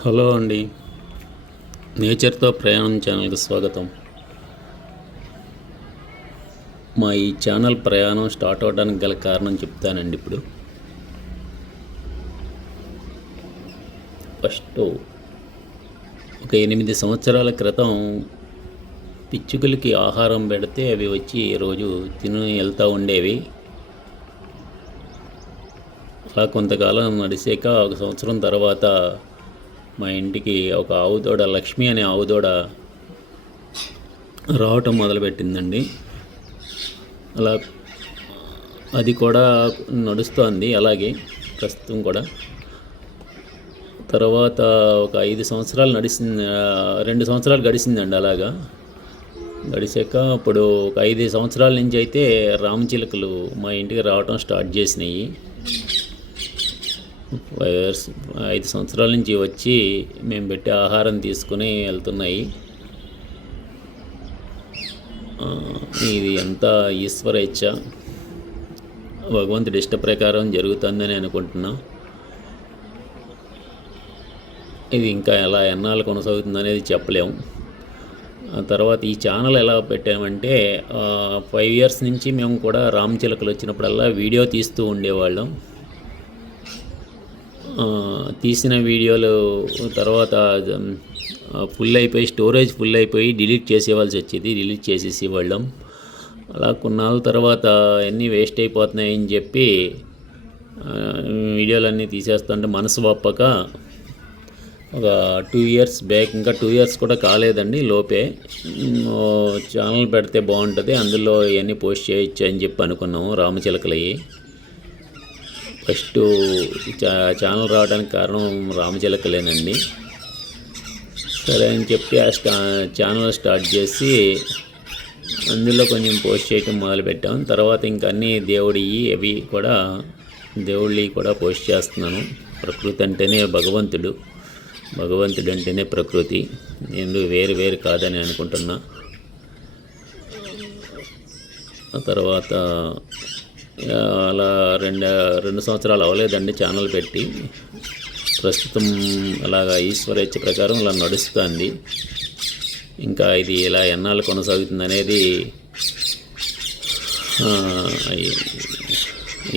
Hello అండి. నేచర్తో ప్రయాణం ఛానల్కి స్వాగతం. మా ఈ ఛానల్ ప్రయాణం స్టార్ట్ అవడానికి గల కారణం చెప్తానండి. ఇప్పుడు ఫస్ట్ ఒక 8 సంవత్సరాల క్రితం పిచ్చుకలకి ఆహారం పెడితే అవి వచ్చి రోజు తిని వెళ్తూ ఉండేవి. అలా కొంతకాలం నడిచాక 1 సంవత్సరం తర్వాత మా ఇంటికి ఒక ఆవుదూడ, లక్ష్మి అనే ఆవుదూడ రావటం మొదలుపెట్టిందండి. అలా అది కూడా నడుస్తోంది అలాగే ప్రస్తుతం కూడా. తర్వాత ఒక 5 సంవత్సరాలు 2 సంవత్సరాలు గడిచిందండి. అలాగా గడిచాక ఇప్పుడు ఒక 5 సంవత్సరాల నుంచి అయితే రామచిలుకలు మా ఇంటికి రావటం స్టార్ట్ చేసినాయి. 5 సంవత్సరాల నుంచి వచ్చి మేము పెట్టే ఆహారం తీసుకుని వెళ్తున్నాయి. ఇది అంతా ఈశ్వర ఇచ్చ, భగవంతుడి ఇష్ట ప్రకారం జరుగుతుందని అనుకుంటున్నా. ఇది ఇంకా ఎలా ఎన్నాళ్ళు కొనసాగుతుంది అనేది చెప్పలేము. తర్వాత ఈ ఛానల్ ఎలా పెట్టామంటే 5 ఇయర్స్ నుంచి మేము కూడా రామచిలుకలు వచ్చినప్పుడల్లా వీడియో తీస్తూ ఉండేవాళ్ళం. తీసిన వీడియోలు తర్వాత స్టోరేజ్ ఫుల్ అయిపోయి డిలీట్ చేసేవాల్సి వచ్చేది. డిలీట్ చేసేసేవాళ్ళం. అలా కొన్నాళ్ళ తర్వాత అన్నీ వేస్ట్ అయిపోతున్నాయని చెప్పి వీడియోలన్నీ తీసేస్తుంటే మనసు ఒప్పక ఒక 2 ఇయర్స్ బ్యాక్, ఇంకా 2 ఇయర్స్ కూడా కాలేదండి లోపే, ఛానల్ పెడితే బాగుంటుంది, అందులో ఇవన్నీ పోస్ట్ చేయొచ్చు అని చెప్పి అనుకున్నాము. రామచిలుకలయ్యి ఫస్ట్ ఛానల్ రావడానికి కారణం రామచిలుకలేనండి. సరే అని చెప్పి ఛానల్ స్టార్ట్ చేసి అందులో కొంచెం పోస్ట్ చేయటం మొదలుపెట్టాం. తర్వాత ఇంకా అన్నీ దేవుడివి కూడా పోస్ట్ చేస్తున్నాను. ప్రకృతి అంటేనే భగవంతుడు అంటేనే ప్రకృతి, నేను వేరు కాదని అనుకుంటున్నా. తర్వాత అలా 2 సంవత్సరాలు అవ్వలేదండి ఛానల్ పెట్టి. ప్రస్తుతం అలాగా ఈశ్వర ఇచ్చ ప్రకారం ఇలా నడుస్తుంది. ఇంకా ఇది ఇలా ఎన్నాళ్ళు కొనసాగుతుంది అనేది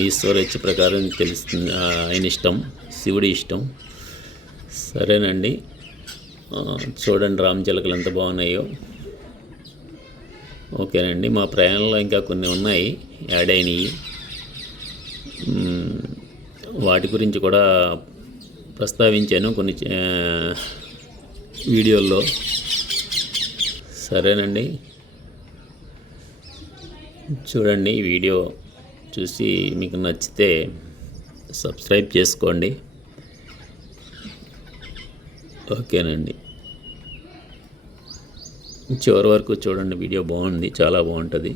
ఈశ్వర ఇచ్చ ప్రకారం తెలుస్తుంది. ఆయన ఇష్టం, శివుడి ఇష్టం. సరేనండి, చూడండి రామచిలుకలు ఎంత బాగున్నాయో. ఓకేనండి, మా ప్రయాణంలో ఇంకా కొన్ని ఉన్నాయి, యాడ్ అయినవి. వాటి గురించి కూడా ప్రస్తావించాను కొన్ని వీడియోల్లో. సరేనండి, చూడండి. ఈ వీడియో చూసి మీకు నచ్చితే సబ్స్క్రైబ్ చేసుకోండి. ఓకేనండి, చివరి వరకు చూడండి. వీడియో బాగుంది, చాలా బాగుంటుంది.